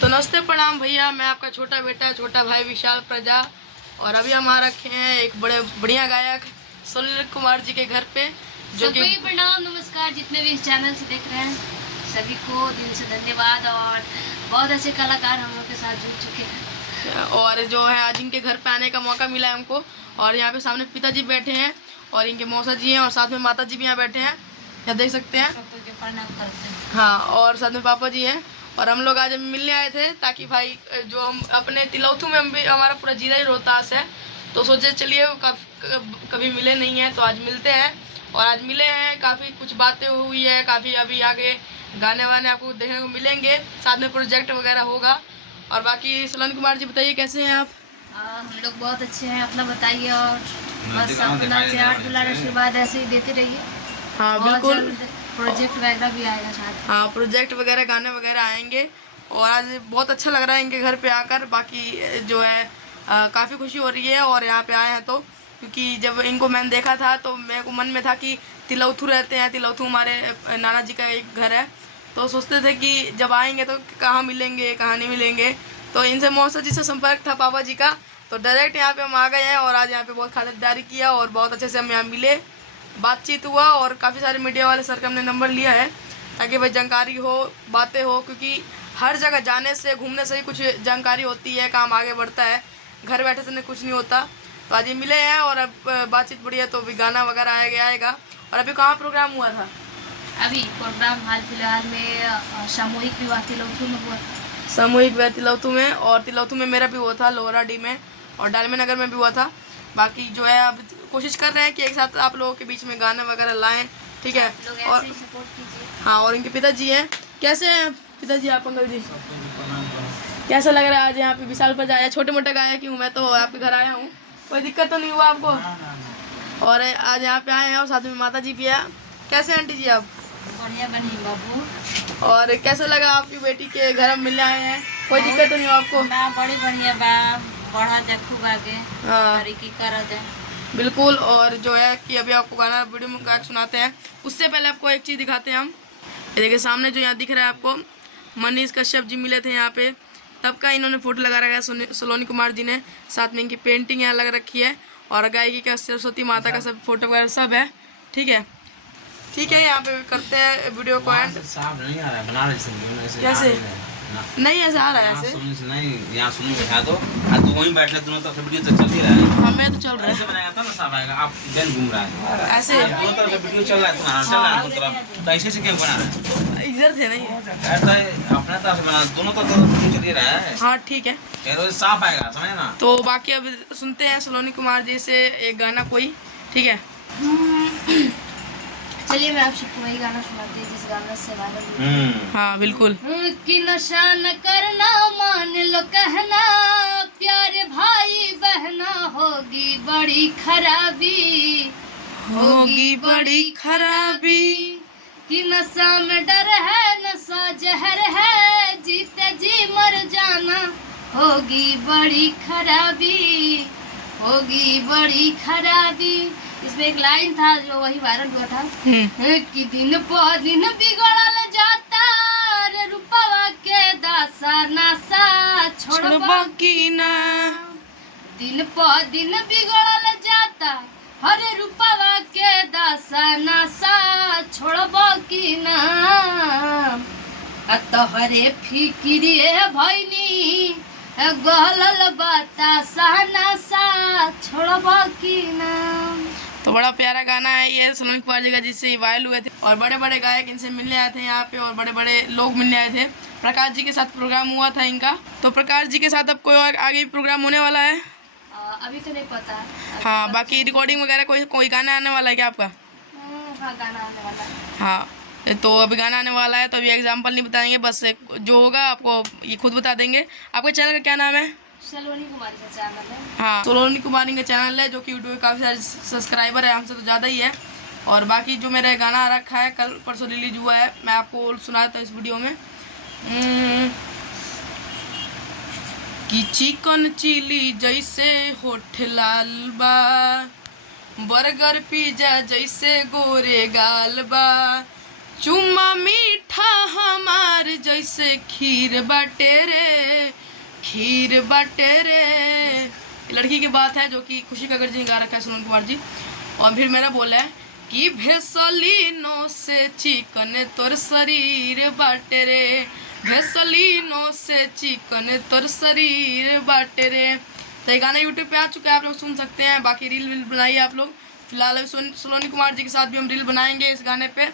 तो नमस्ते प्रणाम भैया, मैं आपका छोटा बेटा छोटा भाई विशाल प्रजा। और अभी हम आ रखे हैं एक बड़े बढ़िया गायक सुनील कुमार जी के घर पे, जो कि प्रणाम नमस्कार जितने भी इस चैनल से देख रहे हैं सभी को दिल से धन्यवाद। और बहुत अच्छे कलाकार हम लोग के साथ जुड़ चुके हैं और जो है आज इनके घर पे आने का मौका मिला है हमको। और यहाँ पे सामने पिताजी बैठे हैं और इनके मौसा जी हैं और साथ में माता जी भी यहाँ बैठे हैं, यहाँ देख सकते हैं। प्रणाम करते हैं। हाँ, और साथ में पापा जी हैं। और हम लोग आज मिलने आए थे ताकि भाई जो हम अपने तिलौथू में हम भी हमारा पूरा जिला ही रोहतास है, तो सोचे चलिए कभी मिले नहीं हैं तो आज मिलते हैं। और आज मिले हैं, काफ़ी कुछ बातें हुई है, काफ़ी अभी आगे गाने वाने आपको देखने को मिलेंगे, साथ में प्रोजेक्ट वगैरह होगा। और बाकी सुनील कुमार जी बताइए कैसे हैं आप? हम लोग बहुत अच्छे हैं, अपना बताइए। और बस अपना प्यार दुलार आशीर्वाद ऐसे ही देते रहिए। हाँ बिल्कुल, प्रोजेक्ट वगैरह भी आएगा साथ। हाँ, प्रोजेक्ट वगैरह गाने वगैरह आएंगे। और आज बहुत अच्छा लग रहा है इनके घर पे आकर। बाकी जो है काफ़ी खुशी हो रही है और यहाँ पे आए हैं तो, क्योंकि जब इनको मैंने देखा था तो मेरे को मन में था कि तिलौथू रहते हैं, तिलौथू हमारे नाना जी का एक घर है, तो सोचते थे कि जब आएंगे तो कहाँ मिलेंगे कहाँ नहीं मिलेंगे। तो इनसे मौसा जी से संपर्क था पापा जी का, तो डायरेक्ट यहाँ पे हम आ गए हैं और आज यहाँ पे बहुत खातिरदारी किया और बहुत अच्छे से हम यहाँ मिले, बातचीत हुआ। और काफ़ी सारे मीडिया वाले सर का हमने नंबर लिया है ताकि भाई जानकारी हो, बातें हो, क्योंकि हर जगह जाने से घूमने से ही कुछ जानकारी होती है, काम आगे बढ़ता है, घर बैठे से कुछ नहीं होता। तो आज ये मिले हैं और अब बातचीत बढ़ी है तो अभी गाना वगैरह आएगा। और अभी कहाँ प्रोग्राम हुआ था? अभी प्रोग्राम हाल फिलहाल में सामूहिक विवाह तिलौथू में हुआ था। सामूहिक विवाह तिलौथू में, और तिलौथू में मेरा भी हुआ था, लोहराडी में और डालमे नगर में भी हुआ था। बाकी जो है अब कोशिश कर रहे हैं कि एक साथ आप लोगों के बीच में गाने वगैरह लाएं, ठीक है। और हाँ, और इनके पिताजी हैं, कैसे हैं पिताजी आप? अंकल जी कैसा लग रहा है आज यहाँ पे विशाल पर आया? छोटे मोटे गायक हूँ मैं तो, आपके घर आया हूँ, कोई दिक्कत तो नहीं हुआ आपको? और आज यहाँ पे आए हैं और साथ में माता जी भी है। कैसे आंटी जी आप? बढ़िया बनी बाबू। और कैसा लगा आपकी बेटी के घर हम मिलने आए हैं? कोई दिक्कत तो नहीं हुआ आपको? बड़ी बढ़िया बा, बढ़ा देखू आगे। हाँ कर दे बिल्कुल। और जो है कि अभी आपको गाना वीडियो में गा के सुनाते हैं, उससे पहले आपको एक चीज़ दिखाते हैं हम। ये देखिए सामने जो यहाँ दिख रहा है आपको, मनीष कश्यप जी मिले थे यहाँ पे, तब का इन्होंने फोटो लगा रखा है सुनील कुमार जी ने, साथ में इनकी पेंटिंग यहाँ लग रखी है और गायकी का सरस्वती माता का सब फोटो वगैरह सब है, ठीक है। ठीक है, यहाँ पे करते हैं वीडियो को एंड। कैसे नहीं ऐसा आ रहा है ऐसे? नहीं, यहाँ सुनी बैठा दो, आज तो वहीं बैठने दोनों तरफ वीडियो तो चल ही रहा है। हाँ मैं तो चल रहा है, ऐसे बनाएगा तब ना साफ आएगा। आप दिन घूम रहा है ऐसे दोनों तरफ वीडियो चल रहा है, तुम्हारा चल रहा है दोनों तरफ, तो ऐसे से क्यों बना रहा है? इधर से नहीं, ऐसा अपने तरफ से बना, दोनों तरफ वीडियो चल ही रहा है। हाँ ठीक है, रोज साफ आएगा, समझे ना। तो बाकी अब सुनते हैं सुनील कुमार जी से एक गाना कोई, ठीक है। चलिए मैं आपको वही गाना सुनाती हूँ जिस गाना से वायरल। हाँ बिल्कुल। कि नशा न करना मान लो कहना, प्यारे भाई बहना होगी बड़ी खराबी, होगी बड़ी खराबी। कि नशा में डर है नशा जहर है, जीते जी मर जाना होगी बड़ी खराबी, होगी बड़ी खराबी। इसमें एक लाइन था जो वही वायरल हुआ था कि दिन प दिन बिगड़ल जाता रे रुपवा के दासा नासा छोड़बा की ना, दिन प दिन बिगड़ल जाता हरे रुपवा के दासा नासा छोड़बा की ना, तोहरे फिक्रिए भैनी गलल बतासा नासा छोड़बा की ना। तो बड़ा प्यारा गाना है ये सुनील कुमार जी का, जिससे वायरल हुए थे और बड़े बड़े गायक इनसे मिलने आए थे यहाँ पे और बड़े बड़े लोग मिलने आए थे। प्रकाश जी के साथ प्रोग्राम हुआ था इनका, तो प्रकाश जी के साथ अब कोई और आगे प्रोग्राम होने वाला है? अभी तो नहीं पता। हाँ, बाकी रिकॉर्डिंग वगैरह कोई गाना आने वाला है क्या आपका? हाँ गाना आने वाला है। हाँ, तो अभी गाना आने वाला है, तो अभी एग्जाम्पल नहीं बताएंगे, बस जो होगा आपको ये खुद बता देंगे। आपके चैनल का क्या नाम है? सलोनी कुमारी का चैनल है। हाँ, सोलोनी कुमारी का चैनल है, जो कि यूट्यूब में काफ़ी सारे सब्सक्राइबर है, हमसे तो ज़्यादा ही है। और बाकी जो मेरा गाना आ रखा है कल परसों रिलीज हुआ है, मैं आपको सुना देता हूँ इस वीडियो में। कि चिकन चिली जैसे होठ लाल बा, बर्गर पिज्जा जैसे गोरे गाल बा, चुम्मा मीठा हमार जैसे खीर बाटे रे, खीर बाटे रे। लड़की की बात है जो कि खुशी कक्कड़ जी ने गा रखा है, सोनम कुमार जी। और फिर मैंने बोला है कि भेसलीनो से चिकन तोर शरीर बाटे रे, भेसलीनो से चिकन तोर शरीर बाटे रे। तो ये गाना यूट्यूब पे आ चुका है, आप लोग सुन सकते हैं। बाकी रील बनाइए आप लोग। फिलहाल अभी सलोनी कुमार जी के साथ भी हम रील बनाएंगे इस गाने पे।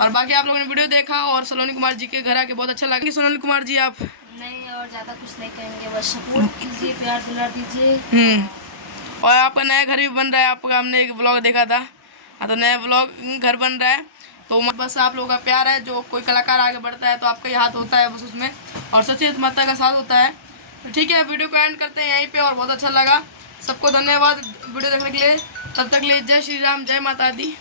और बाकी आप लोगों ने वीडियो देखा और सलोनी कुमार जी के घर आके बहुत अच्छा लगा। सलोनी कुमार जी आप नहीं और ज़्यादा कुछ नहीं कहेंगे, बस सपोर्ट कीजिए, प्यार दुलार दीजिए। और आपका नया घर भी बन रहा है, आपका हमने एक व्लॉग देखा था। हाँ, तो नया व्लॉग घर बन रहा है, तो बस आप लोगों का प्यार है। जो कोई कलाकार आगे बढ़ता है तो आपका ही हाथ होता है बस उसमें, और सचेत माता का साथ होता है। तो ठीक है, वीडियो को एंड करते हैं यहीं पे। और बहुत अच्छा लगा, सबको धन्यवाद वीडियो देखने के लिए। तब तक लिए जय श्री राम, जय माता दी।